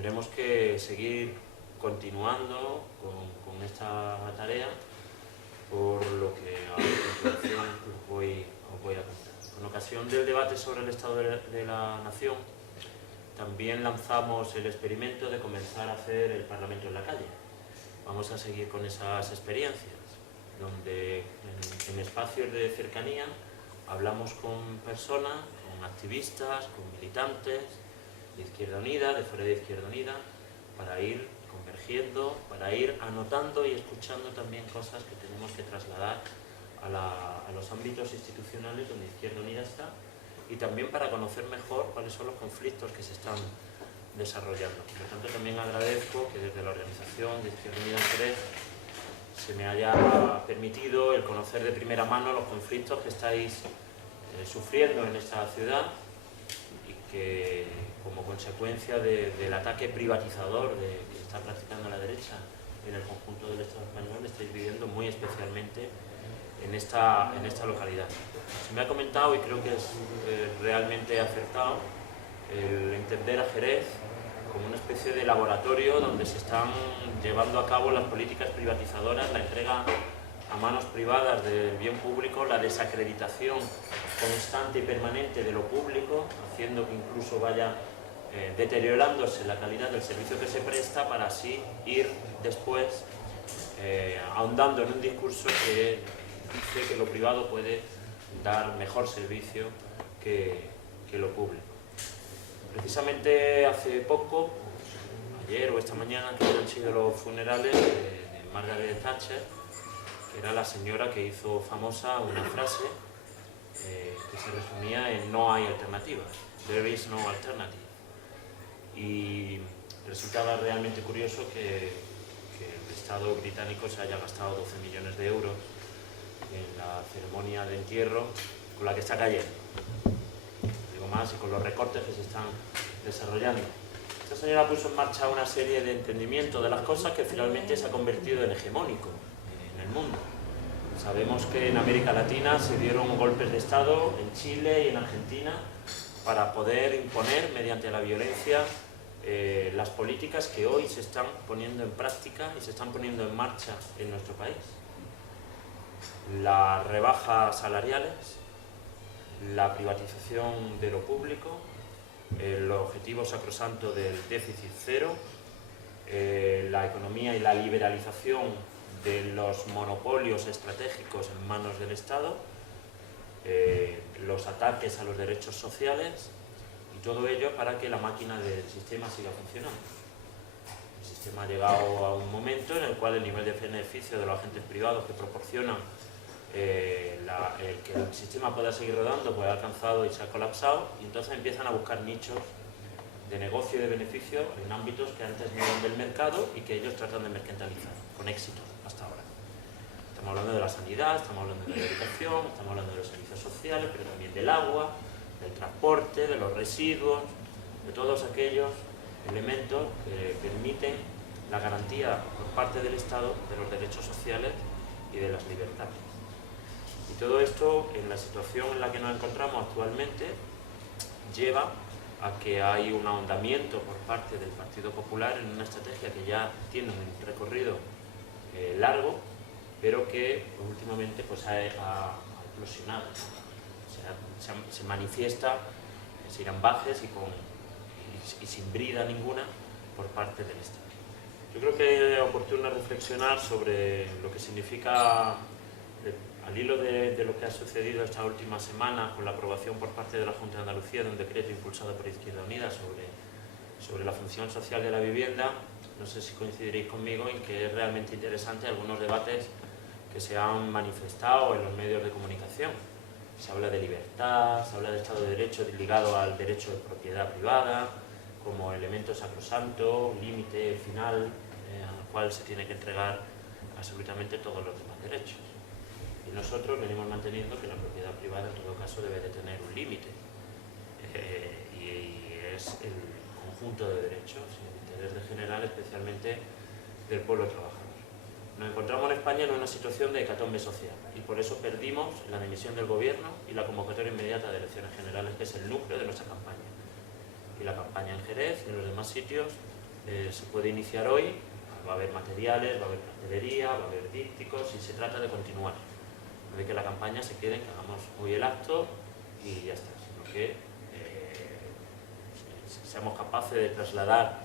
tendremos que seguir continuando con esta tarea, por lo que a continuación os voy a contar. Con ocasión del debate sobre el Estado de la Nación, también lanzamos el experimento de comenzar a hacer el Parlamento en la calle. Vamos a seguir con esas experiencias, donde en espacios de cercanía hablamos con personas, con activistas, con militantes de Izquierda Unida, de fuera de Izquierda Unida, para ir convergiendo, para ir anotando y escuchando también cosas que tenemos que trasladar a los ámbitos institucionales donde Izquierda Unida está, y también para conocer mejor cuáles son los conflictos que se están desarrollando. Por lo tanto, también agradezco que desde la organización de Izquierda Unida en Jerez se me haya permitido el conocer de primera mano los conflictos que estáis sufriendo en esta ciudad, y que como consecuencia del ataque privatizador que está practicando la derecha en el conjunto del Estado español, estáis viviendo muy especialmente en esta localidad. Se me ha comentado, y creo que es realmente acertado, el entender a Jerez como una especie de laboratorio donde se están llevando a cabo las políticas privatizadoras, la entrega a manos privadas del bien público, la desacreditación constante y permanente de lo público, haciendo que incluso vaya deteriorándose la calidad del servicio que se presta, para así ir después ahondando en un discurso que dice que lo privado puede dar mejor servicio que lo público. Precisamente hace poco, ayer o esta mañana, que han sido los funerales de Margaret Thatcher, que era la señora que hizo famosa una frase que se resumía en "no hay alternativas", "there is no alternative". Y resultaba realmente curioso que el Estado británico se haya gastado 12 millones de euros en la ceremonia de entierro con la que está cayendo. Digo más, y con los recortes que se están desarrollando. Esta señora puso en marcha una serie de entendimiento de las cosas que finalmente se ha convertido en hegemónico en el mundo. Sabemos que en América Latina se dieron golpes de Estado, en Chile y en Argentina, para poder imponer mediante la violencia las políticas que hoy se están poniendo en práctica y se están poniendo en marcha en nuestro país. Las rebajas salariales, la privatización de lo público, el objetivo sacrosanto del déficit cero, la economía y la liberalización de los monopolios estratégicos en manos del Estado, los ataques a los derechos sociales, y todo ello para que la máquina del sistema siga funcionando. El sistema ha llegado a un momento en el cual el nivel de beneficio de los agentes privados que proporcionan el que el sistema pueda seguir rodando, pues ha alcanzado y se ha colapsado, y entonces empiezan a buscar nichos de negocio y de beneficio en ámbitos que antes no eran del mercado y que ellos tratan de mercantilizar, con éxito hasta ahora. Estamos hablando de la sanidad, estamos hablando de la educación, estamos hablando de los servicios sociales, pero también del agua, del transporte, de los residuos, de todos aquellos elementos que permiten la garantía por parte del Estado de los derechos sociales y de las libertades. Y todo esto, en la situación en la que nos encontramos actualmente, lleva a que hay un ahondamiento por parte del Partido Popular en una estrategia que ya tiene un recorrido largo, pero que últimamente pues, ha explosionado. O sea, se manifiesta sin ambages y sin brida ninguna por parte del Estado. Yo creo que es oportuno reflexionar sobre lo que significa, al hilo de lo que ha sucedido esta última semana con la aprobación por parte de la Junta de Andalucía de un decreto impulsado por Izquierda Unida sobre la función social de la vivienda. No sé si coincidiréis conmigo en que es realmente interesante algunos debates que se han manifestado en los medios de comunicación. Se habla de libertad, se habla de Estado de Derecho ligado al derecho de propiedad privada como elemento sacrosanto, límite final al cual se tiene que entregar absolutamente todos los demás derechos. Y nosotros venimos manteniendo que la propiedad privada en todo caso debe de tener un límite, y es el conjunto de derechos y el interés de general, especialmente del pueblo trabajador. Nos encontramos en España en una situación de hecatombe social, y por eso perdimos la dimisión del gobierno y la convocatoria inmediata de elecciones generales, que es el núcleo de nuestra campaña. Y la campaña en Jerez y en los demás sitios se puede iniciar hoy, va a haber materiales, va a haber cartelería, va a haber dípticos, y se trata de continuar. No de que la campaña se quede en que hagamos hoy el acto y ya está, sino que seamos capaces de trasladar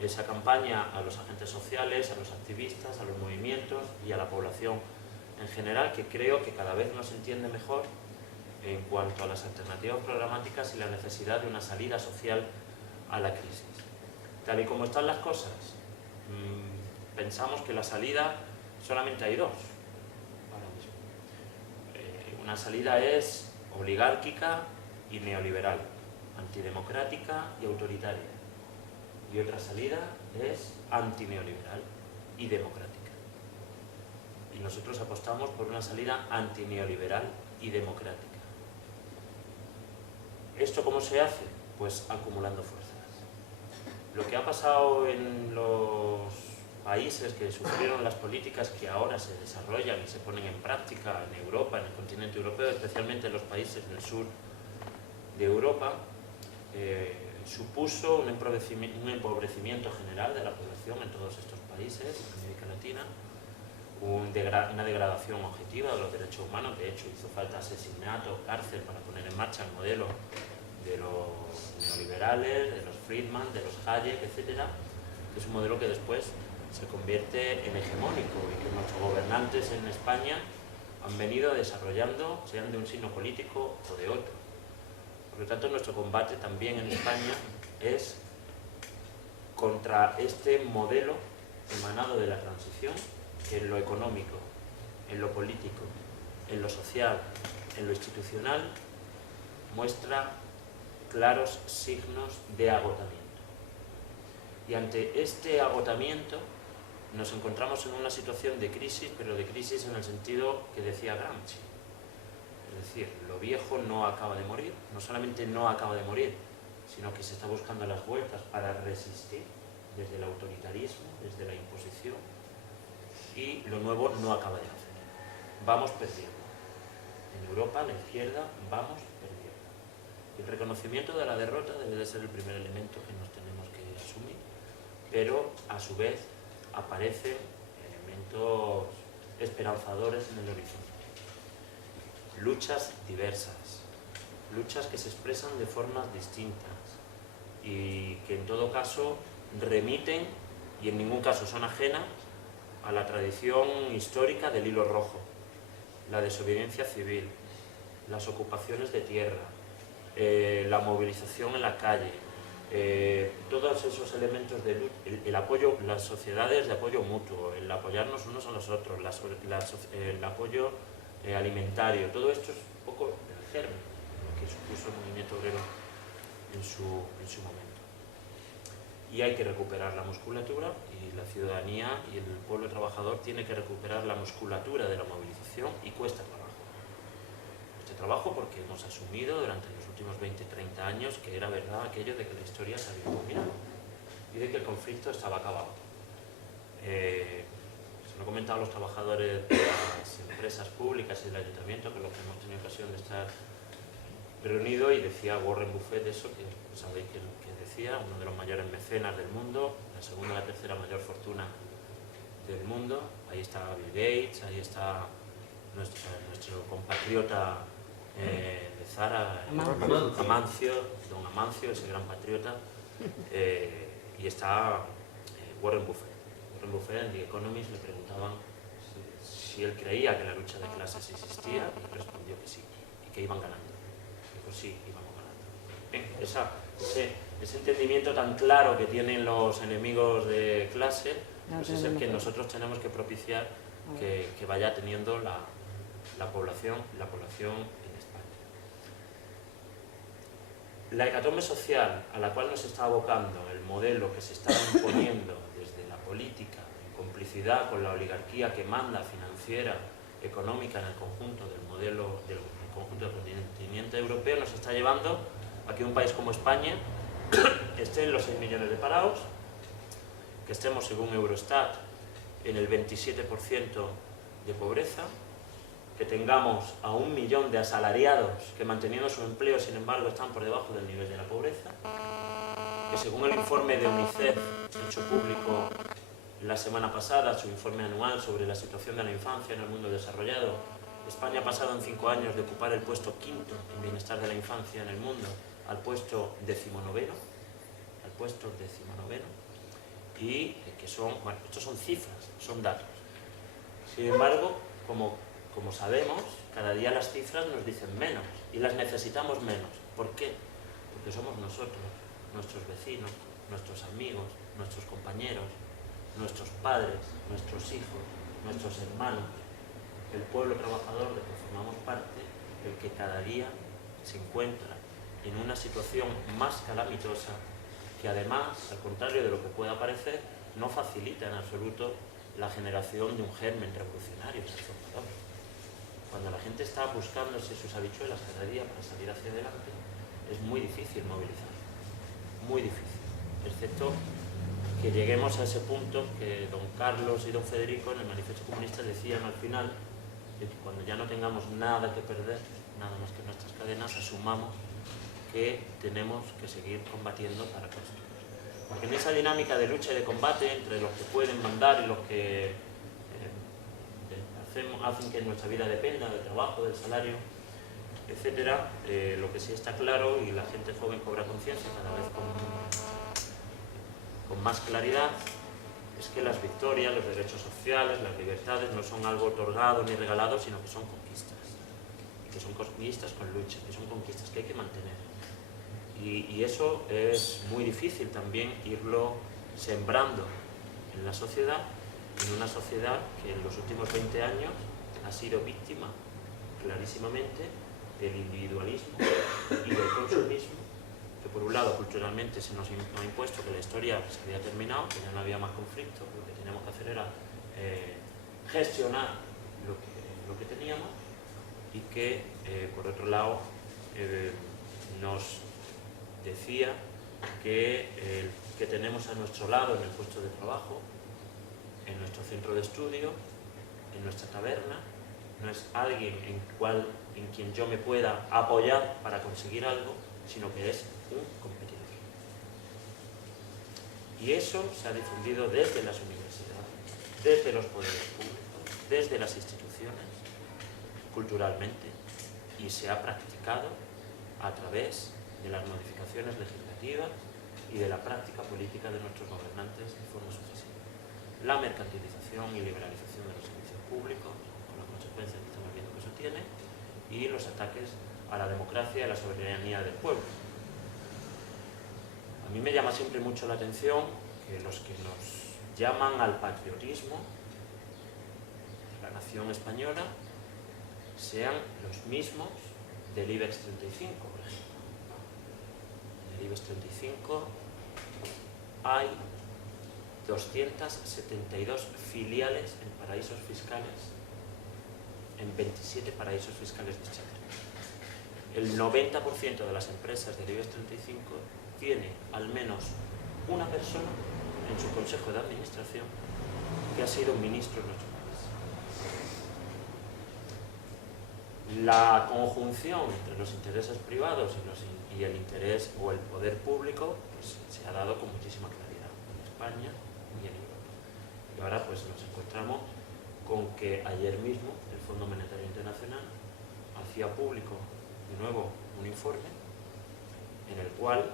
esa campaña a los agentes sociales, a los activistas, a los movimientos y a la población en general, que creo que cada vez nos entiende mejor en cuanto a las alternativas programáticas y la necesidad de una salida social a la crisis. Tal y como están las cosas, pensamos que la salida solamente hay dos ahora mismo. Una salida es oligárquica y neoliberal, antidemocrática y autoritaria. Y otra salida es antineoliberal y democrática. Y nosotros apostamos por una salida antineoliberal y democrática. ¿Esto cómo se hace? Pues acumulando fuerzas. Lo que ha pasado en los países que sufrieron las políticas que ahora se desarrollan y se ponen en práctica en Europa, en el continente europeo, especialmente en los países del sur de Europa, supuso un empobrecimiento general de la población en todos estos países, en América Latina, una degradación objetiva de los derechos humanos. De hecho, hizo falta asesinato, cárcel para poner en marcha el modelo de los neoliberales, de los Friedman, de los Hayek, etcétera, que es un modelo que después se convierte en hegemónico y que nuestros gobernantes en España han venido desarrollando, sean de un signo político o de otro. Por lo tanto, nuestro combate también en España es contra este modelo emanado de la transición, que en lo económico, en lo político, en lo social, en lo institucional, muestra claros signos de agotamiento. Y ante este agotamiento nos encontramos en una situación de crisis, pero de crisis en el sentido que decía Gramsci. Es decir, lo viejo no acaba de morir, no solamente no acaba de morir, sino que se está buscando las vueltas para resistir desde el autoritarismo, desde la imposición, y lo nuevo no acaba de hacer. Vamos perdiendo. En Europa, la izquierda, vamos perdiendo. El reconocimiento de la derrota debe de ser el primer elemento que nos tenemos que asumir, pero a su vez aparecen elementos esperanzadores en el horizonte. Luchas diversas, luchas que se expresan de formas distintas y que en todo caso remiten, y en ningún caso son ajenas, a la tradición histórica del hilo rojo, la desobediencia civil, las ocupaciones de tierra, la movilización en la calle, todos esos elementos de lucha, el apoyo, las sociedades de apoyo mutuo, el apoyarnos unos a los otros, el apoyo alimentario, todo esto es un poco el germen que supuso el movimiento obrero en su momento. Y hay que recuperar la musculatura, y la ciudadanía y el pueblo trabajador tiene que recuperar la musculatura de la movilización, y cuesta trabajo. Cuesta trabajo porque hemos asumido durante los últimos 20-30 años que era verdad aquello de que la historia se había terminado y de que el conflicto estaba acabado. Se lo he comentado a los trabajadores de las empresas públicas y del ayuntamiento, que es lo que hemos tenido ocasión de estar reunido, y decía Warren Buffett eso, que sabéis que decía, uno de los mayores mecenas del mundo, la segunda o la tercera mayor fortuna del mundo. Ahí está Bill Gates, ahí está nuestro compatriota de Zara, Amancio, don Amancio, ese gran patriota, y está Warren Buffett. Warren Buffett en The Economist le preguntaban si él creía que la lucha de clases existía, y respondió que sí, y que iban ganando. Dijo sí, íbamos ganando. Ese entendimiento tan claro que tienen los enemigos de clase, pues es el que nosotros tenemos que propiciar que vaya teniendo la población en España. La hecatombe social a la cual nos está abocando el modelo que se está imponiendo desde la política, en complicidad con la oligarquía que manda financiera, económica en el conjunto del modelo del conjunto del continente europeo, nos está llevando a que un país como España esté en los 6 millones de parados, que estemos, según Eurostat, en el 27% de pobreza, que tengamos a 1 millón de asalariados que, manteniendo su empleo, sin embargo, están por debajo del nivel de la pobreza, que según el informe de UNICEF, hecho público la semana pasada, su informe anual sobre la situación de la infancia en el mundo desarrollado, España ha pasado en 5 años de ocupar el puesto 5º en bienestar de la infancia en el mundo al puesto 19º, y que son, bueno, estos son cifras, son datos. Sin embargo, como sabemos, cada día las cifras nos dicen menos y las necesitamos menos. ¿Por qué? Porque somos nosotros, nuestros vecinos, nuestros amigos, nuestros compañeros, nuestros padres, nuestros hijos, nuestros hermanos, el pueblo trabajador del que formamos parte, el que cada día se encuentra en una situación más calamitosa que además, al contrario de lo que pueda parecer, no facilita en absoluto la generación de un germen revolucionario transformador. Cuando la gente está buscándose sus habichuelas cada día para salir hacia adelante, es muy difícil movilizar, muy difícil, excepto que lleguemos a ese punto que don Carlos y don Federico en el Manifiesto Comunista decían al final, de que cuando ya no tengamos nada que perder, nada más que nuestras cadenas, asumamos que tenemos que seguir combatiendo para construir. Porque en esa dinámica de lucha y de combate entre los que pueden mandar y los que hacen que nuestra vida dependa del trabajo, del salario, etcétera, lo que sí está claro, y la gente joven cobra conciencia cada vez con más claridad, es que las victorias, los derechos sociales, las libertades no son algo otorgado ni regalado, sino que son conquistas. Que son conquistas con lucha, que son conquistas que hay que mantener. Y eso es muy difícil también irlo sembrando en la sociedad, en una sociedad que en los últimos 20 años ha sido víctima clarísimamente del individualismo y del consumismo, que por un lado culturalmente se nos ha impuesto que la historia se había terminado, que ya no había más conflicto, lo que teníamos que hacer era gestionar lo que teníamos, y que por otro lado nos decía que tenemos a nuestro lado en el puesto de trabajo, en nuestro centro de estudio, en nuestra taberna, no es alguien en quien yo me pueda apoyar para conseguir algo, sino que es un competidor. Y eso se ha difundido desde las universidades, desde los poderes públicos, desde las instituciones, culturalmente, y se ha practicado a través de las modificaciones legislativas y de la práctica política de nuestros gobernantes de forma sucesiva. La mercantilización y liberalización de los servicios públicos, con las consecuencias que estamos viendo que eso tiene, y los ataques a la democracia y a la soberanía del pueblo. A mí me llama siempre mucho la atención que los que nos llaman al patriotismo, la nación española, sean los mismos del IBEX 35, por ejemplo. En el IBEX 35 hay 272 filiales en paraísos fiscales, en 27 paraísos fiscales distintos. El 90% de las empresas del IBEX 35 tiene al menos una persona en su consejo de administración que ha sido ministro en nuestro país. La conjunción entre los intereses privados y el interés o el poder público pues, se ha dado con muchísima claridad en España y en Europa. Y ahora pues nos encontramos con que ayer mismo el Fondo Monetario Internacional hacía público de nuevo un informe en el cual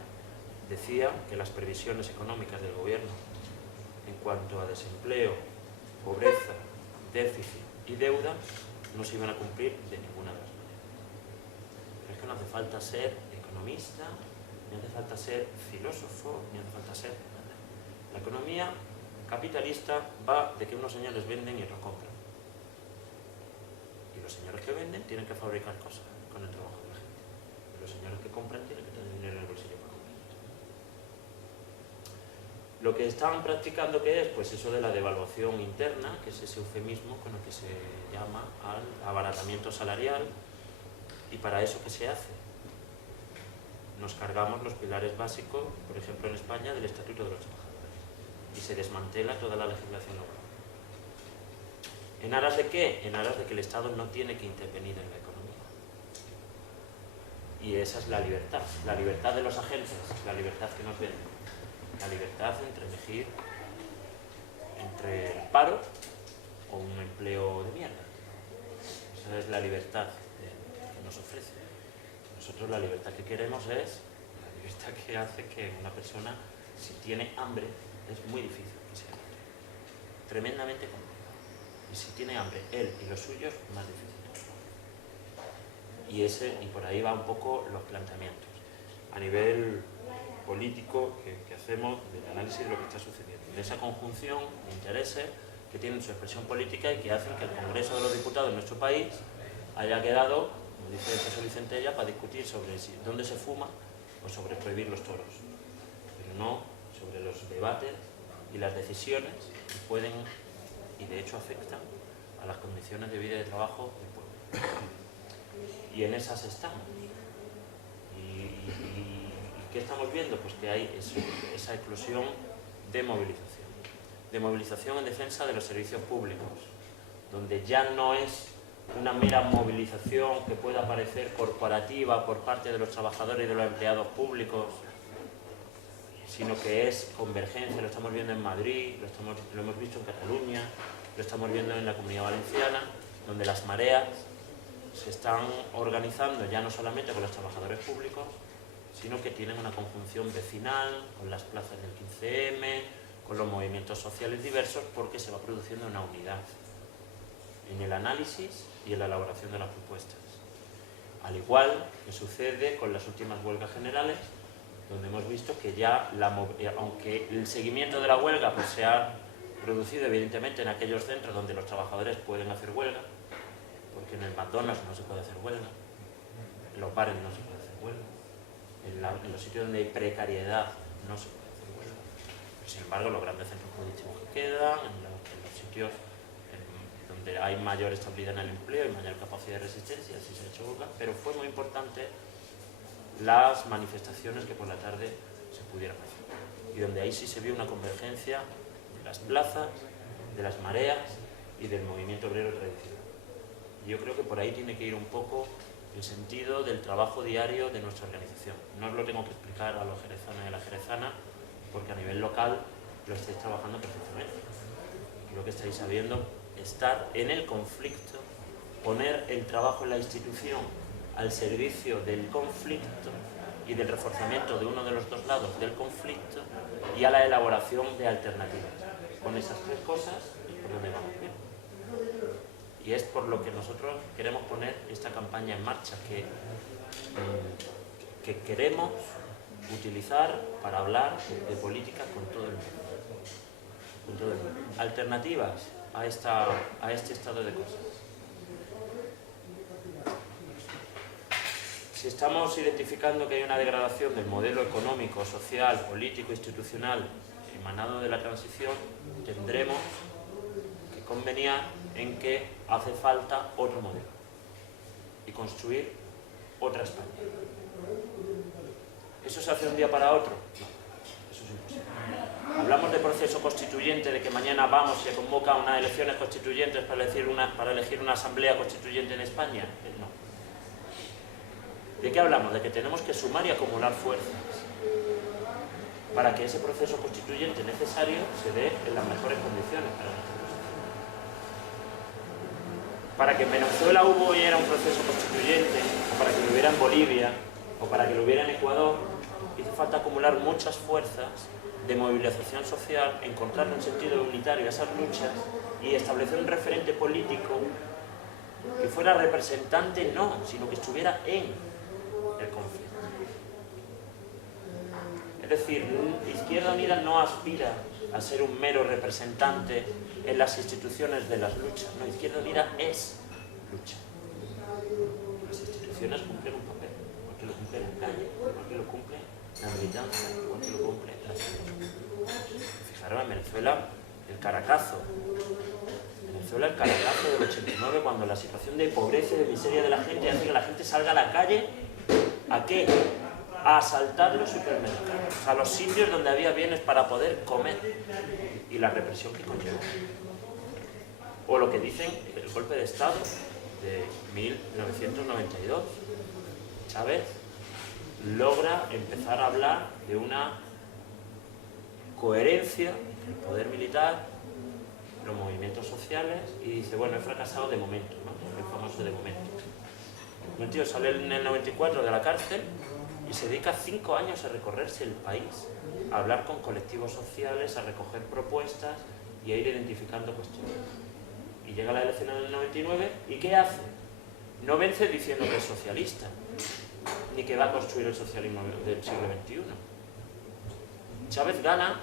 decía que las previsiones económicas del gobierno en cuanto a desempleo, pobreza, déficit y deuda no se iban a cumplir de ninguna de las maneras. Pero es que no hace falta ser economista, ni hace falta ser filósofo, ni hace falta ser nada. La economía capitalista va de que unos señores venden y otros compran. Y los señores que venden tienen que fabricar cosas con el trabajo de la gente. Y los señores que compran tienen que tener dinero en el bolsillo para comprar. Lo que están practicando, ¿qué es? Pues eso de la devaluación interna, que es ese eufemismo con el que se llama al abaratamiento salarial. ¿Y para eso qué se hace? Nos cargamos los pilares básicos, por ejemplo en España, del Estatuto de los Trabajadores. Y se desmantela toda la legislación laboral. ¿En aras de qué? En aras de que el Estado no tiene que intervenir en la economía. Y esa es la libertad de los agentes, la libertad que nos venden. la libertad entre elegir entre el paro o un empleo de mierda. Esa es la libertad que nos ofrece. Nosotros la libertad que queremos es la libertad que hace que una persona, si tiene hambre, es muy difícil que sea libre. Tremendamente complicado. Y si tiene hambre él y los suyos, más difícil. Y por ahí va un poco los planteamientos. A nivel político que hacemos del análisis de lo que está sucediendo. De esa conjunción de intereses que tienen su expresión política y que hacen que el Congreso de los Diputados de nuestro país haya quedado, como dice Jesús Vicentella, para discutir sobre dónde se fuma o sobre prohibir los toros, pero no sobre los debates y las decisiones que pueden y de hecho afectan a las condiciones de vida y de trabajo del pueblo. Y en esas estamos. ¿Y qué estamos viendo? Pues que hay esa eclosión de movilización en defensa de los servicios públicos, donde ya no es una mera movilización que pueda parecer corporativa por parte de los trabajadores y de los empleados públicos, sino que es convergencia. Lo estamos viendo en Madrid, lo hemos visto en Cataluña, lo estamos viendo en la Comunidad Valenciana, donde las mareas se están organizando ya no solamente con los trabajadores públicos, sino que tienen una conjunción vecinal, con las plazas del 15M, con los movimientos sociales diversos, porque se va produciendo una unidad en el análisis y en la elaboración de las propuestas. Al igual que sucede con las últimas huelgas generales, donde hemos visto que ya, aunque el seguimiento de la huelga pues, se ha producido evidentemente en aquellos centros donde los trabajadores pueden hacer huelga, porque en el McDonald's no se puede hacer huelga, en los bares no se puede hacer huelga, en los sitios donde hay precariedad no se puede hacer huelga. Pero, sin embargo, los grandes centros productivos que quedan, en los sitios donde hay mayor estabilidad en el empleo y mayor capacidad de resistencia, sí se ha hecho huelga, pero fue muy importante las manifestaciones que por la tarde se pudieran hacer. Y donde ahí sí se vio una convergencia de las plazas, de las mareas y del movimiento obrero tradicional. Y yo creo que por ahí tiene que ir un poco el sentido del trabajo diario de nuestra organización. No os lo tengo que explicar a los jerezanos y a la jerezana, porque a nivel local lo estáis trabajando perfectamente. Lo que estáis sabiendo, estar en el conflicto, poner el trabajo en la institución al servicio del conflicto y del reforzamiento de uno de los dos lados del conflicto y a la elaboración de alternativas. Con esas tres cosas es por donde vamos bien. Y es por lo que nosotros queremos poner esta campaña en marcha, que queremos utilizar para hablar de política con todo el mundo. Alternativas a este estado de cosas. Si estamos identificando que hay una degradación del modelo económico, social, político, institucional emanado de la transición, tendremos que conveniar en que hace falta otro modelo y construir otra España. ¿Eso se hace de un día para otro? No, eso es imposible. Hablamos de proceso constituyente, de que mañana vamos y se convoca unas elecciones constituyentes para elegir una asamblea constituyente en España. No. ¿De qué hablamos? De que tenemos que sumar y acumular fuerzas para que ese proceso constituyente necesario se dé en las mejores condiciones para nosotros. Para que en Venezuela hubiera un proceso constituyente, o para que lo hubiera en Bolivia, o para que lo hubiera en Ecuador, hizo falta acumular muchas fuerzas de movilización social, encontrar un sentido unitario a esas luchas y establecer un referente político que fuera representante, no, sino que estuviera en el conflicto. Es decir, Izquierda Unida no aspira a ser un mero representante en las instituciones de las luchas. No, Izquierda Unida es lucha. Las instituciones cumplen un papel, igual que lo cumple la calle, igual que lo cumple la militancia, igual que lo cumple la ciudad. Fijaros, en Venezuela, el Caracazo. Venezuela, el Caracazo del 89, cuando la situación de pobreza y de miseria de la gente hace que la gente salga a la calle, ¿a qué? A asaltar los supermercados, a los sitios donde había bienes para poder comer, y la represión que conllevó. O lo que dicen el golpe de Estado de 1992. Chávez logra empezar a hablar de una coherencia entre el poder militar, los movimientos sociales, y dice, bueno, he fracasado de momento, ¿no? El famoso de momento. El tío sale en el 94 de la cárcel y se dedica 5 años a recorrerse el país, a hablar con colectivos sociales, a recoger propuestas y a ir identificando cuestiones. Y llega la elección en el 99, ¿y qué hace? No vence diciendo que es socialista, ni que va a construir el socialismo del siglo XXI. Chávez gana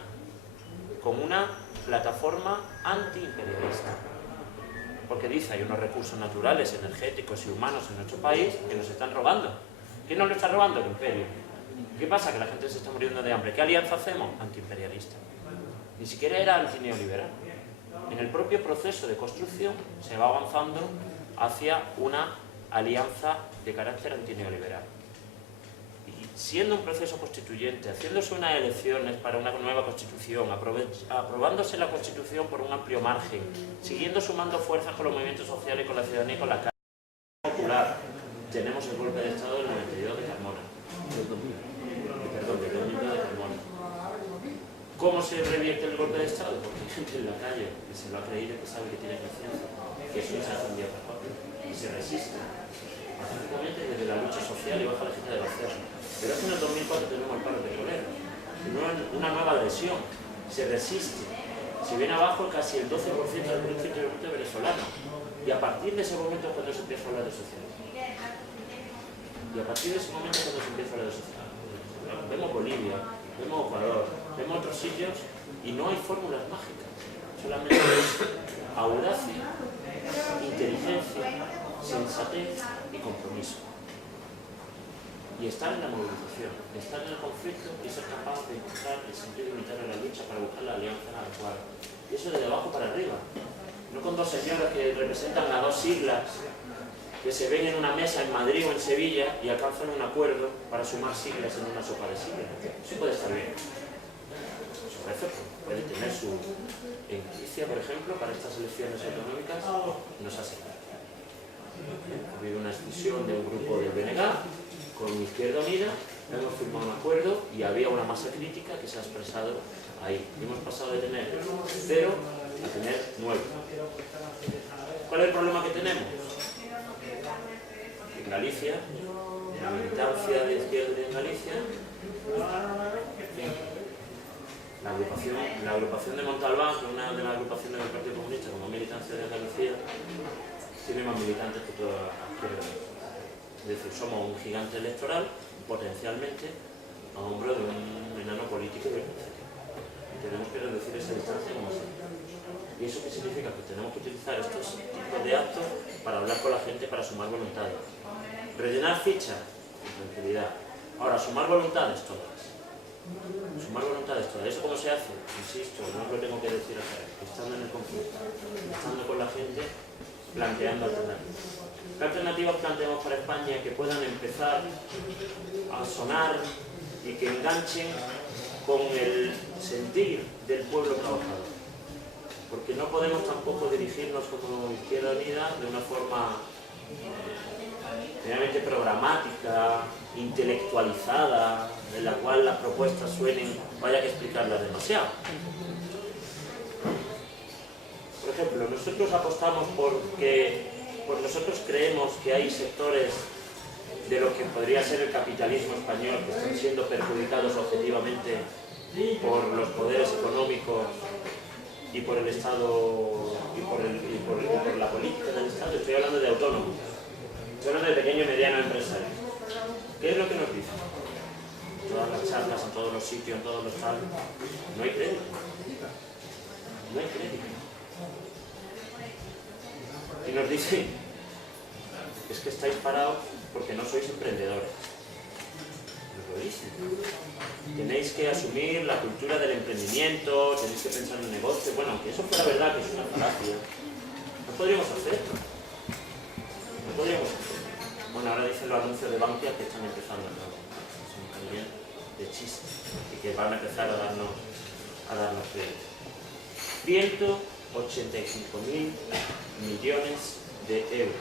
con una plataforma antiimperialista, porque dice, hay unos recursos naturales, energéticos y humanos en nuestro país que nos están robando. ¿Quién nos lo está robando? El imperio. ¿Qué pasa? Que la gente se está muriendo de hambre. ¿Qué alianza hacemos? Antiimperialista. Ni siquiera era antineoliberal. En el propio proceso de construcción se va avanzando hacia una alianza de carácter antineoliberal. Y siendo un proceso constituyente, haciéndose unas elecciones para una nueva constitución, aprobándose la constitución por un amplio margen, siguiendo sumando fuerzas con los movimientos sociales, con la ciudadanía y con la Cámara Popular, tenemos el golpe de Estado del 92 de Carmona. Perdón, del 2002 de Carmona. ¿Cómo se revierte el golpe de Estado? Porque hay gente en la calle que se lo ha creído, que sabe que tiene conciencia, que eso no se hace un día para otro, y se resiste. Pacíficamente desde la lucha social y baja la gente de hacerlo. Pero es que en el 2004 tenemos el paro petrolero, una nueva agresión, se resiste, se viene abajo casi el 12% del Producto Interior Bruto venezolano, y a partir de ese momento es cuando se empieza a hablar de socialismo. Y a partir de ese momento es cuando se empieza a hablar de socialismo. Vemos Bolivia, vemos Ecuador, vemos otros sitios y no hay fórmulas mágicas, solamente es audacia, inteligencia, sensatez y compromiso. Y estar en la movilización, estar en el conflicto y ser capaz de encontrar el sentido unitario de la lucha para buscar la alianza adecuada. Y eso desde abajo para arriba. No con dos señoras que representan a dos siglas que se ven en una mesa en Madrid o en Sevilla y alcanzan un acuerdo para sumar siglas en una sopa de siglas. Eso puede estar bien. Eso puede tener su... En Galicia, por ejemplo, para estas elecciones autonómicas, nos ha seguido. Ha habido una escisión de un grupo del BNG con Izquierda Unida, hemos firmado un acuerdo y había una masa crítica que se ha expresado ahí. Hemos pasado de tener 0 a tener 9. ¿Cuál es el problema que tenemos? En Galicia, la militancia de izquierda en Galicia, la agrupación de Montalbán, que es una de las agrupaciones del Partido Comunista como militancia de Andalucía, tiene más militantes que toda la izquierda. Es decir, somos un gigante electoral, potencialmente, a hombro de un enano político y tenemos que reducir esa distancia como sea. ¿Y eso qué significa? Pues tenemos que utilizar estos tipos de actos para hablar con la gente, para sumar voluntades. Rellenar fichas, con tranquilidad. Ahora, sumar voluntades todas. Sumar voluntades todas. ¿Eso cómo se hace? Insisto, no os lo tengo que decir acá. Estando en el conflicto, estando con la gente, planteando alternativas. ¿Qué alternativas planteamos para España que puedan empezar a sonar y que enganchen con el sentir del pueblo trabajador? Porque no podemos tampoco dirigirnos como Izquierda Unida de una forma realmente programática, intelectualizada, en la cual las propuestas suenen, vaya que explicarlas demasiado. Por ejemplo, nosotros apostamos nosotros creemos que hay sectores de lo que podría ser el capitalismo español que están siendo perjudicados objetivamente por los poderes económicos y por el Estado y por la política del Estado. Estoy hablando de autónomos, estoy hablando de pequeño y mediano empresarios. ¿Qué es lo que nos dicen? Todas las charlas, en todos los sitios, en todos los tal, no hay crédito. No hay crédito. Y nos dicen, es que estáis parados porque no sois emprendedores. Nos lo dicen. Tenéis que asumir la cultura del emprendimiento, tenéis que pensar en el negocio. Bueno, aunque eso fuera verdad, que es una falacia, no podríamos hacerlo. No podríamos hacerlo. Bueno, ahora dicen los anuncios de Bankia que están empezando, ¿no? Son también de chiste y que van a empezar a darnos crédito. 185.000 millones de euros.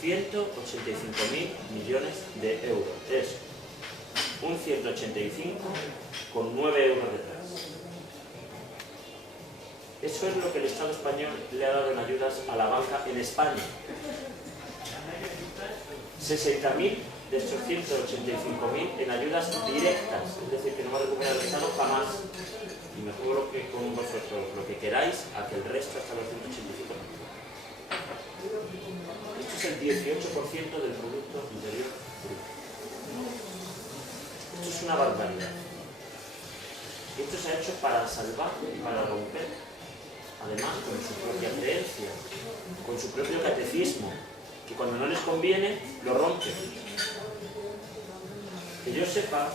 185.000 millones de euros. Es un 185 con 9 euros detrás. Eso es lo que el Estado español le ha dado en ayudas a la banca en España. 60.000 de estos 185.000 en ayudas directas, es decir, que no va a recuperar el Estado jamás. Y me juego con vosotros lo que queráis a que el resto hasta los 185.000. Esto es el 18% del Producto Interior Bruto. Esto es una barbaridad. Y esto se ha hecho para salvar y para romper, además con su propia creencia, con su propio catecismo, que cuando no les conviene, lo rompen. Que yo sepa,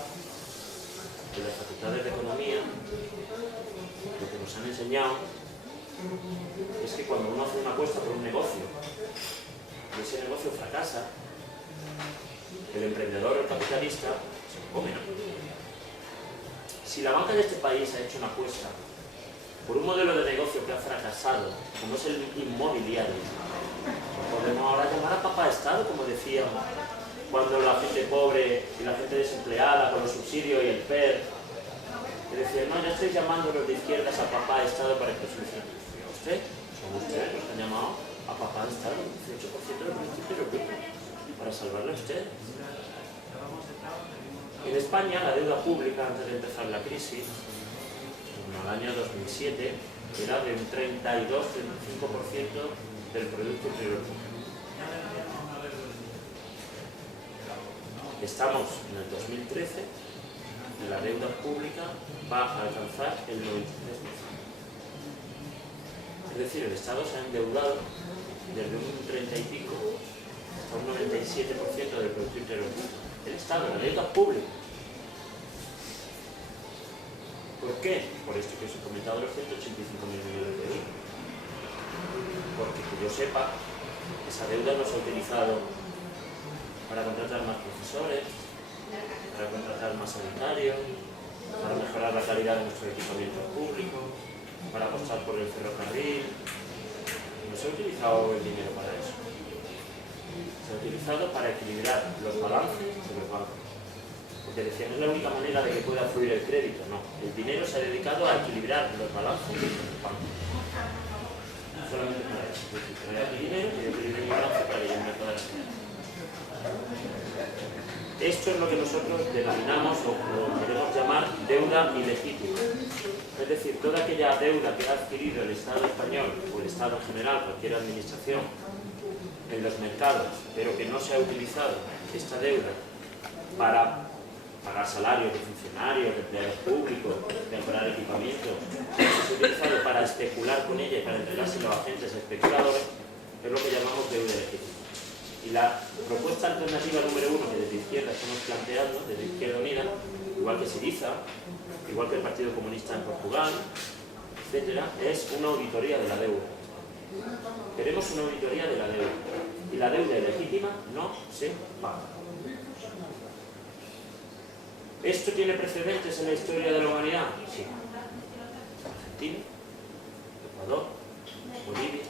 en las facultades de Economía, lo que nos han enseñado es que cuando uno hace una apuesta por un negocio, y ese negocio fracasa, el emprendedor, el capitalista, se lo come, ¿no? Si la banca de este país ha hecho una apuesta por un modelo de negocio que ha fracasado, como es el inmobiliario, podemos ahora llamar a papá Estado, como decíamos, cuando la gente pobre y la gente desempleada, con los subsidios y el PER, que decían, no, ya estoy llamando a los de izquierdas a papá Estado para que solucione. ¿Usted? Son ustedes los que han llamado a papá Estado, 18% del principio para salvarle a ustedes. En España, la deuda pública, antes de empezar la crisis, en el año 2007, era de un 32-35% del Producto Interior Bruto. Estamos en el 2013 y la deuda pública va a alcanzar el 93%. Es decir, el Estado se ha endeudado desde un 30 y pico hasta un 97% del Producto Interior Bruto. El Estado, la deuda pública. ¿Por qué? Por esto que os he comentado, los 185.000 millones de euros. Porque que yo sepa, esa deuda no se ha utilizado para contratar más profesores, para contratar más sanitarios, para mejorar la calidad de nuestros equipamientos públicos, para apostar por el ferrocarril. No se ha utilizado el dinero para eso. Se ha utilizado para equilibrar los balances de los bancos. Porque decían, es la única manera de que pueda fluir el crédito. No, el dinero se ha dedicado a equilibrar los balances de los bancos. Solamente para eso. Para el dinero y equilibrar el balance para que llegue a todas las finanzas. Esto es lo que nosotros denominamos o queremos llamar deuda ilegítima. Es decir, toda aquella deuda que ha adquirido el Estado español o el Estado en general, cualquier administración, en los mercados, pero que no se ha utilizado esta deuda para pagar salarios de funcionarios, de empleados públicos, de comprar equipamientos, se ha utilizado para especular con ella y para entregárselo a agentes especuladores, es lo que llamamos deuda ilegítima. Y la propuesta alternativa número 1 que desde izquierda estamos planteando, desde Izquierda Unida, igual que Syriza, igual que el Partido Comunista en Portugal, etcétera, es una auditoría de la deuda. Queremos una auditoría de la deuda. Y la deuda ilegítima no se paga. ¿Esto tiene precedentes en la historia de la humanidad? Sí. Argentina, Ecuador, Bolivia,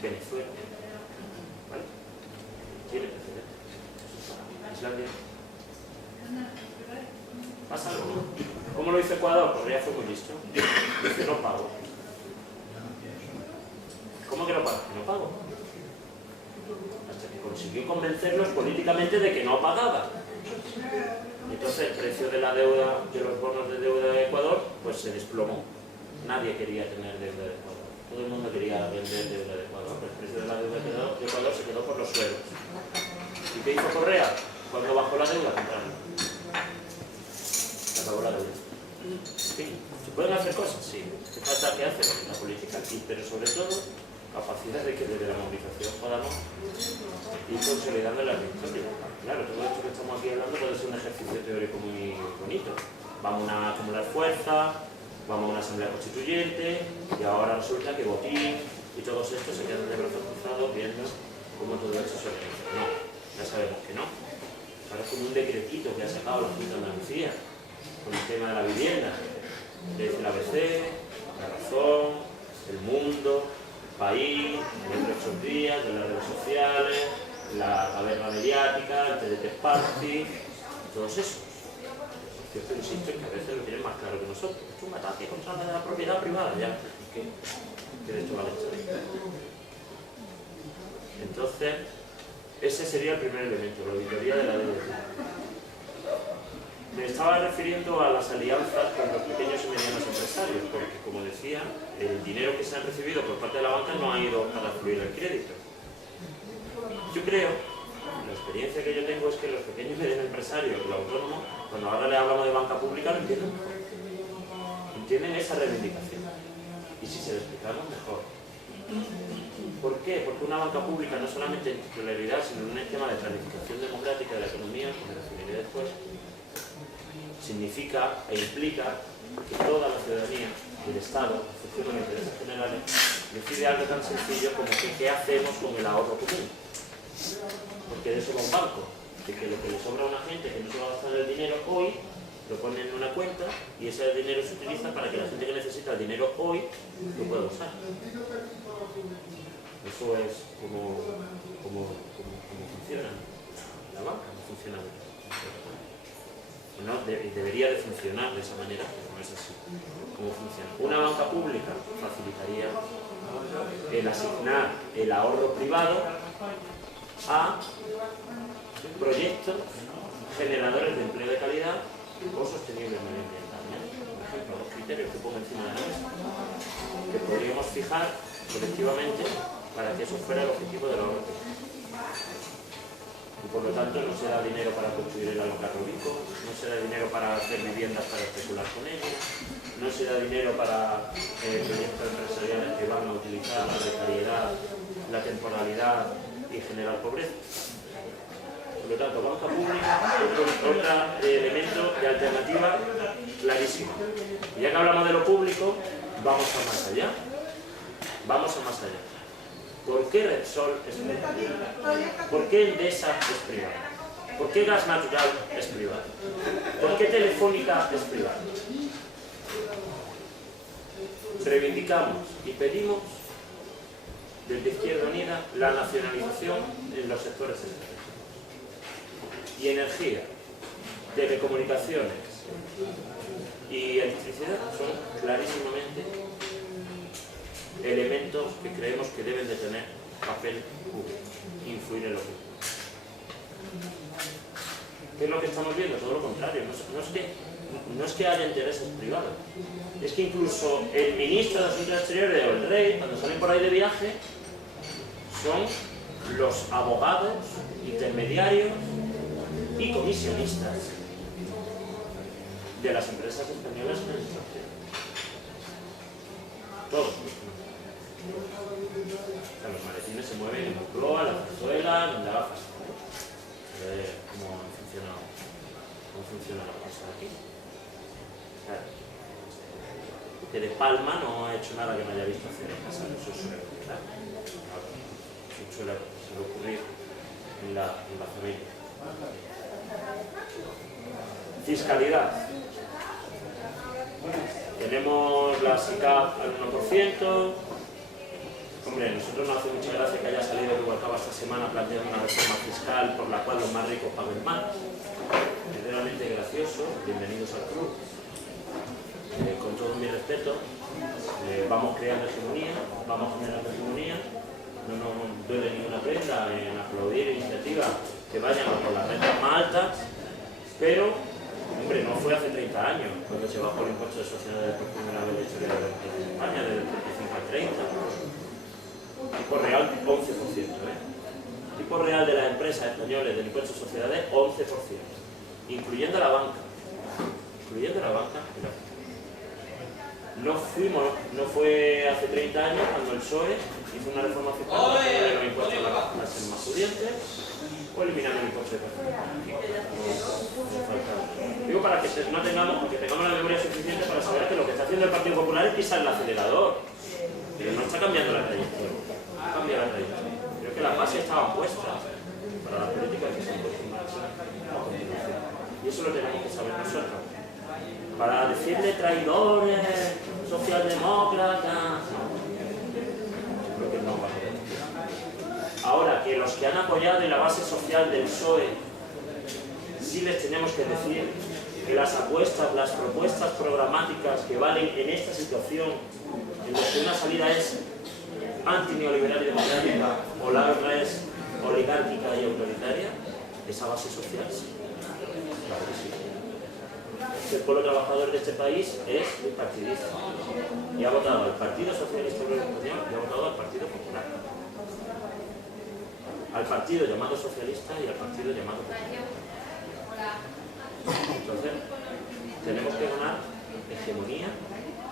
Venezuela. ¿Vale? Tiene precedentes. Islandia. ¿Pasa algo? ¿Cómo lo hizo Ecuador? Pues ya fue muy listo. Dice, no pago. ¿Cómo que no pago? No pago. Hasta que consiguió convencerlos políticamente de que no pagaba. Entonces el precio de la deuda, de los bonos de deuda de Ecuador, pues se desplomó. Nadie quería tener deuda de Ecuador. Todo el mundo quería vender deuda de Ecuador. El precio de la deuda de Ecuador se quedó por los suelos. ¿Y qué hizo Correa? Cuando bajó la deuda, compraron. Se acabó la deuda. Sí. ¿Se pueden hacer cosas? Sí. ¿Qué falta que hacer en la política aquí? Pero sobre todo, capacidad de que desde la movilización podamos ir consolidando la victoria. Claro, todo esto que estamos aquí hablando puede ser un ejercicio teórico muy bonito. Vamos a acumular fuerza, vamos a una asamblea constituyente y ahora resulta que Botín y todos estos se quedan de brazos cruzados viendo cómo todo esto se organiza. No, ya sabemos que no. Ahora es como un decretito que ha sacado la Junta de Andalucía con el tema de la vivienda. Le dice la ABC, La Razón, El Mundo, El País, dentro de estos días, de las redes sociales, la taberna mediática, el TDT Party, todos esos. Cierto, insisto, que a veces lo tienen más claro que nosotros. Es un ataque contra la propiedad privada, ya. ¿Qué de esto vale esto? Entonces, ese sería el primer elemento, la auditoría de la DDT. Me estaba refiriendo a las alianzas con los pequeños y medianos empresarios, porque, como decía, el dinero que se ha recibido por parte de la banca no ha ido para fluir el crédito. Yo creo, la experiencia que yo tengo es que los pequeños y medianos empresarios, los autónomos, cuando ahora les hablamos de banca pública, lo entienden mejor. Entienden esa reivindicación. Y si se lo explicamos, mejor. ¿Por qué? Porque una banca pública no solamente en titularidad, sino en un esquema de planificación democrática de la economía, como referiré después, significa e implica que toda la ciudadanía y el Estado, en función de los intereses generales, decide algo tan sencillo como que qué hacemos con el ahorro común. Porque de eso va un banco, de que lo que le sobra a una gente que no se va a gastar el dinero hoy, lo ponen en una cuenta y ese dinero se utiliza para que la gente que necesita el dinero hoy lo pueda usar. Eso es como funciona la banca, no funciona de no, debería de funcionar de esa manera, pero no es así. ¿Cómo funciona? Una banca pública facilitaría el asignar el ahorro privado a proyectos generadores de empleo de calidad o sostenibles medioambientalmente. Por ejemplo, los criterios que pongo encima de la mesa, que podríamos fijar colectivamente para que eso fuera el objetivo del ahorro privado. Y por lo tanto no se da dinero para construir el alocarro rico, no se da dinero para hacer viviendas para especular con ellas, no se da dinero para proyectos empresariales que van a utilizar la precariedad, la temporalidad y generar pobreza. Por lo tanto, banca pública es otro elemento de alternativa clarísimo. Y ya que hablamos de lo público, vamos a más allá. Vamos a más allá. ¿Por qué Repsol es privado? ¿Por qué Endesa es privado? ¿Por qué Gas Natural es privado? ¿Por qué Telefónica es privado? Reivindicamos y pedimos desde Izquierda Unida la nacionalización en los sectores estratégicos. Y energía, telecomunicaciones y electricidad son clarísimamente elementos que creemos que deben de tener papel público, influir en lo público. ¿Qué es lo que estamos viendo? Todo lo contrario. No es que haya intereses privados. Es que incluso el ministro de Asuntos Exteriores o el rey, cuando salen por ahí de viaje, son los abogados, intermediarios y comisionistas de las empresas españolas en el extranjero. Todos. O sea, los maletines se mueven en Moncloa, en la Zarzuela, donde haga falta. ¿Cómo funciona la cosa aquí? Claro. Que de Palma no ha hecho nada que me haya visto hacer en casa, eso suele ocurrir. Eso suele ocurrir en la familia. Fiscalidad. Tenemos la SICAP al 1%. Hombre, a nosotros nos hace mucha gracia que haya salido Rubalcaba esta semana planteando una reforma fiscal por la cual los más ricos paguen más. Es realmente gracioso. Bienvenidos al club. Con todo mi respeto, vamos creando hegemonía, vamos generando hegemonía. No nos duele ninguna prenda en aplaudir iniciativas que vayan por las rentas más altas, pero, hombre, no fue hace 30 años cuando se bajó el impuesto de sociedades por primera vez en la historia de España, del 35 al 30. Tipo real, 11%. Tipo real de las empresas españolas del impuesto de sociedades, 11%. Incluyendo la banca. Incluyendo la banca. No fue hace 30 años cuando el PSOE hizo una reforma fiscal para poner los impuestos a las clases más pudientes o eliminando el impuesto de patrimonio. Digo para que tengamos la memoria suficiente para saber que lo que está haciendo el Partido Popular es pisar el acelerador, pero no está cambiando la trayectoria. Ha cambiado la trayectoria. Creo que las bases estaban puestas para las políticas que se han puesto en marcha a continuación. Y eso lo tenemos que saber nosotros. Para decirle traidores, socialdemócratas, creo que no va a poder. Ahora, que los que han apoyado en la base social del PSOE, sí les tenemos que decir que las apuestas, las propuestas programáticas que valen en esta situación, en la que una salida es antineoliberal y democrática o la otra es oligárquica y autoritaria, esa base social sí. Claro que sí. El pueblo trabajador de este país es bipartidista y ha votado al Partido Socialista Obrero Español y ha votado al Partido Popular, al partido llamado socialista y al partido llamado popular. Entonces tenemos que ganar hegemonía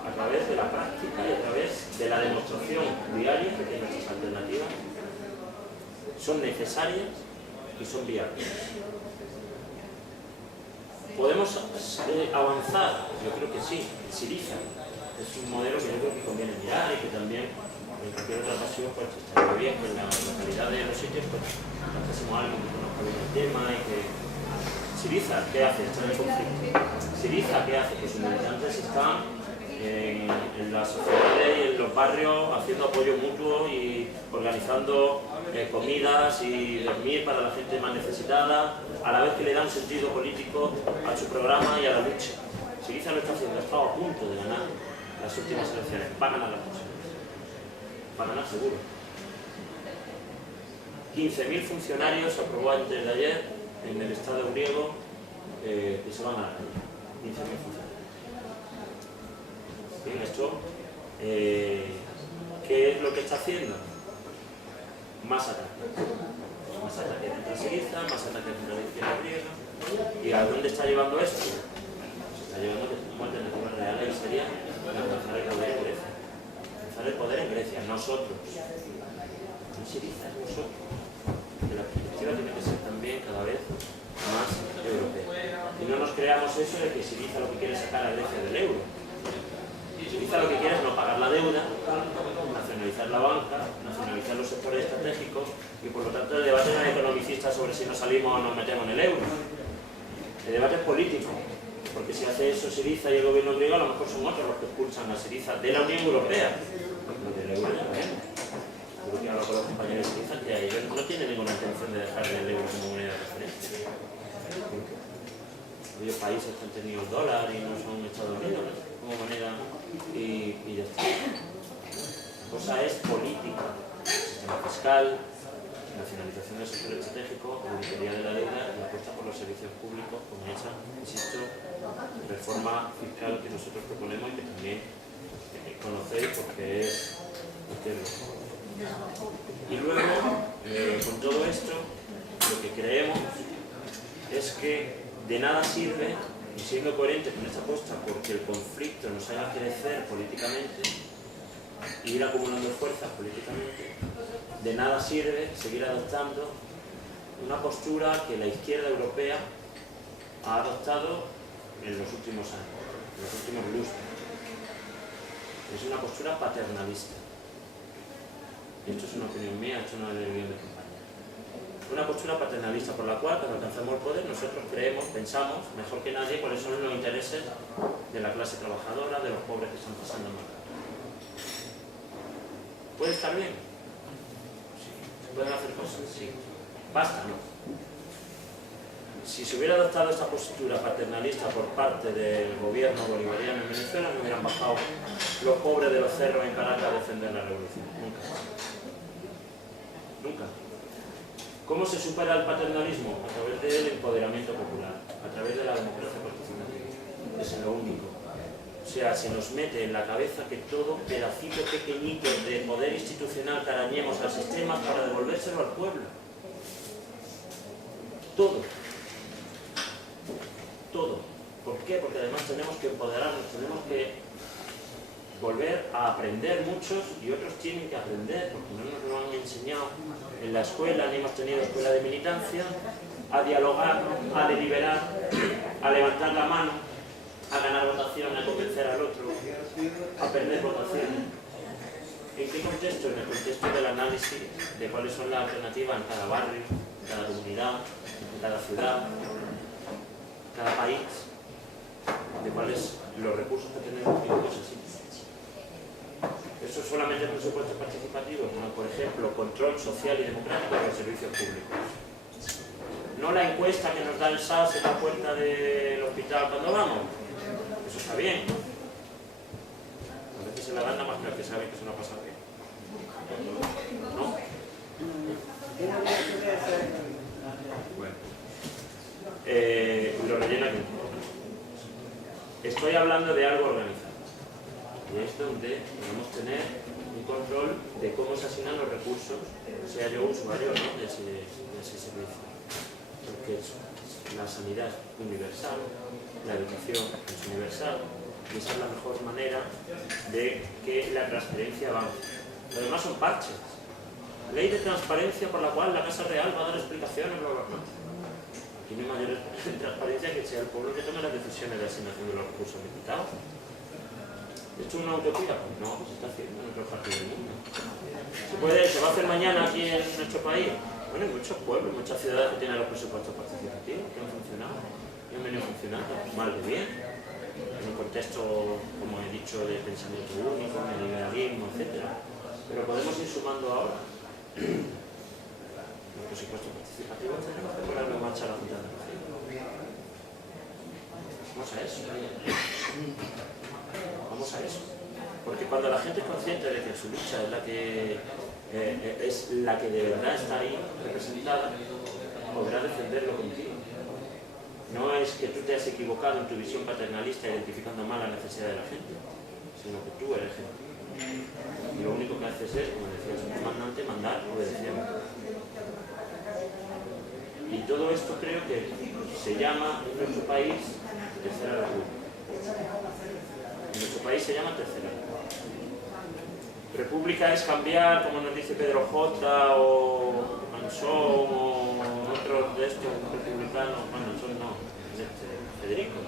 a través de la práctica y a través de la demostración diaria de que nuestras alternativas son necesarias y son viables. ¿Podemos avanzar? Yo creo que sí. Syriza es un modelo que yo creo que conviene mirar y que también en cualquier otra ocasión pues estaría bien que en la localidad de los sitios pues hacemos algo que conozca bien el tema y que... Syriza, ¿qué hace? Está en el conflicto. Syriza, ¿qué hace? Que sus militantes están en las sociedades y en los barrios haciendo apoyo mutuo y organizando comidas y dormir para la gente más necesitada, a la vez que le dan sentido político a su programa y a la lucha. Syriza lo está haciendo, ha estado a punto de ganar las últimas elecciones, va a ganar las próximas, va a ganar seguro. 15.000 funcionarios aprobó antes de ayer en el Estado griego que se van a la calle. 15.000 funcionarios. Bien, esto, ¿qué es lo que está haciendo? Más ataques. Más ataques contra Syriza, más ataques contra la izquierda griega. ¿Y a dónde está llevando esto? Se está llevando que tenemos alternativas reales y sería alcanzar el poder en Grecia. Alcanzar el poder en Grecia, nosotros. No Syriza, es nosotros. Que la perspectiva tiene que ser también cada vez más europea. Y no nos creamos eso de que Syriza lo que quiere es sacar a Grecia del euro. Syriza lo que quiere es no pagar la deuda, nacionalizar la banca, nacionalizar los sectores estratégicos y por lo tanto el debate no es economicista sobre si nos salimos o nos metemos en el euro. El debate es político, porque si hace eso Syriza y el gobierno griego a lo mejor son otros los que expulsan a Syriza de la Unión Europea. Lo del euro ya vemos. Creo que hablo con los compañeros de Syriza que ellos no tienen ninguna intención de dejar el euro como moneda de referencia. Varios países que han tenido el dólar y no son Estados Unidos, ¿no? Como moneda y ya está. La cosa es política, sistema fiscal, nacionalización del sector estratégico, auditoría de la deuda y la apuesta por los servicios públicos con esa, insisto, reforma fiscal que nosotros proponemos y que también conocéis porque es y luego, con todo esto, lo que creemos es que de nada sirve, y siendo coherentes con esta apuesta, porque el conflicto nos haga crecer políticamente y ir acumulando fuerzas políticamente, de nada sirve seguir adoptando una postura que la izquierda europea ha adoptado en los últimos años, en los últimos lustros. Es una postura paternalista. Y esto es una opinión mía, esto no es de guión de campaña. Una postura paternalista por la cual, cuando alcanzamos el poder, nosotros creemos, pensamos, mejor que nadie, cuáles son los intereses de la clase trabajadora, de los pobres que están pasando mal. ¿Puede estar bien? Sí. ¿Se pueden hacer cosas? Sí. Basta, ¿no? Si se hubiera adoptado esta postura paternalista por parte del gobierno bolivariano en Venezuela, no hubieran bajado los pobres de los cerros en Caracas a defender la revolución. Nunca. Nunca. ¿Cómo se supera el paternalismo? A través del empoderamiento popular, a través de la democracia participativa. Es lo único. O sea, se nos mete en la cabeza que todo pedacito pequeñito de poder institucional que arañemos al sistema para devolvérselo al pueblo. Todo. Todo. ¿Por qué? Porque además tenemos que empoderarnos, tenemos que volver a aprender muchos y otros tienen que aprender porque no nos lo han enseñado en la escuela, ni hemos tenido escuela de militancia, a dialogar, a deliberar, a levantar la mano, a ganar votaciones, a convencer al otro, a perder votaciones. ¿En qué contexto? En el contexto del análisis de cuáles son las alternativas en cada barrio, en cada comunidad, en cada ciudad, en cada país, de cuáles los recursos que tenemos y cosas así. Eso es solamente presupuestos participativos, ¿no? Por ejemplo, control social y democrático de los servicios públicos. No no la encuesta que nos da el SAS en la puerta del hospital cuando vamos. Eso está bien. A veces se la dan nada más que al que sabe que se la pasa bien. ¿No? Bueno. Lo rellena aquí. Estoy hablando de algo organizado. Y es donde podemos tener un control de cómo se asignan los recursos, sea yo usuario, ¿no?, de ese servicio. Porque la sanidad es universal, la educación es universal, y esa es la mejor manera de que la transparencia avance. Lo demás son parches. Ley de transparencia por la cual la Casa Real va a dar explicaciones, bla, bla, bla. Aquí no hay mayor transparencia que sea el pueblo que tome las decisiones de asignación de los recursos limitados. ¿He hecho una utopía? Pues no, se está haciendo en otras partes del mundo. ¿Se va a hacer mañana aquí en nuestro país? Bueno, hay muchos pueblos, muchas ciudades que tienen los presupuestos participativos que han funcionado y han venido funcionando mal de bien, en un contexto, como he dicho, de pensamiento único, de liberalismo, etc. Pero podemos ir sumando ahora los presupuestos participativos, tenemos que ponerlo en marcha la Junta de Andalucía. Vamos a eso. Vamos a eso. Porque cuando la gente es consciente de que su lucha es la que de verdad está ahí representada, podrá defenderlo contigo. No es que tú te has equivocado en tu visión paternalista identificando mal la necesidad de la gente, sino que tú eres gente. Y lo único que haces es, como decía su comandante, mandar obedeciendo. Y todo esto creo que se llama en nuestro país Tercera República. En nuestro país se llama Tercera República. República es cambiar, como nos dice Pedro J. o Mansón o otros de estos republicanos, bueno, Mansón no, Federico.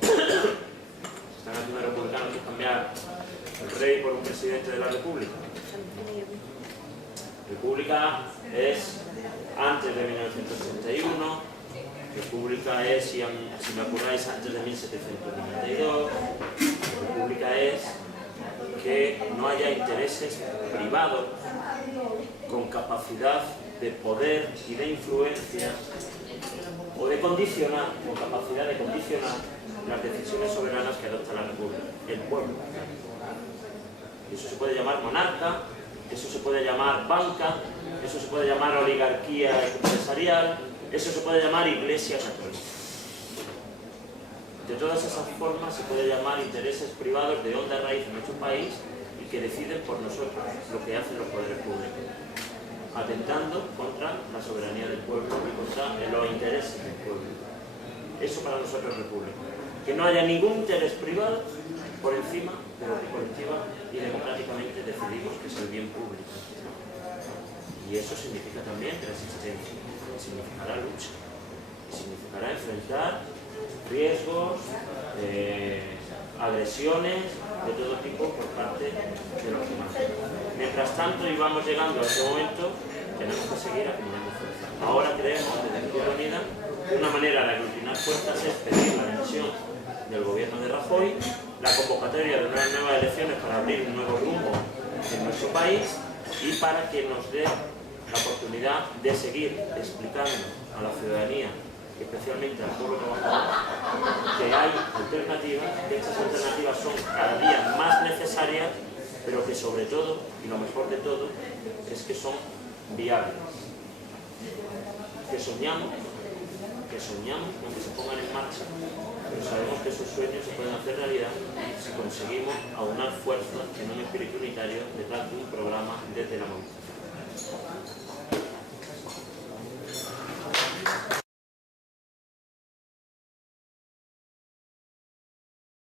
Se están haciendo republicanos que es cambiar el rey por un presidente de la República. República es antes de 1981, República es, si me acordáis, antes de 1792, República es que no haya intereses privados con capacidad de poder y de influencia o de condicionar, con capacidad de condicionar las decisiones soberanas que adopta la República, el pueblo. Eso se puede llamar monarca, eso se puede llamar banca, eso se puede llamar oligarquía empresarial, eso se puede llamar iglesia católica. De todas esas formas se puede llamar intereses privados de honda raíz en nuestro país y que deciden por nosotros lo que hacen los poderes públicos, atentando contra la soberanía del pueblo y contra los intereses del pueblo. Eso para nosotros es república. Que no haya ningún interés privado por encima de lo que colectiva y democráticamente decidimos que es el bien público. Y eso significa también resistencia, significará lucha, y significará enfrentar riesgos, agresiones de todo tipo por parte de los demás. Mientras tanto, y vamos llegando a ese momento, tenemos que seguir acumulando fuerza. Ahora creemos, desde Izquierda Unida, que una manera de aglutinar fuerzas es pedir la dimisión del gobierno de Rajoy, la convocatoria de unas nuevas elecciones para abrir un nuevo rumbo en nuestro país y para que nos dé la oportunidad de seguir explicando a la ciudadanía, especialmente al pueblo trabajador, que hay alternativas, que estas alternativas son cada día más necesarias, pero que sobre todo, y lo mejor de todo, es que son viables. Que soñamos con que se pongan en marcha, pero sabemos que esos sueños se pueden hacer realidad si conseguimos aunar fuerzas en un espíritu unitario detrás de un programa desde la movilización.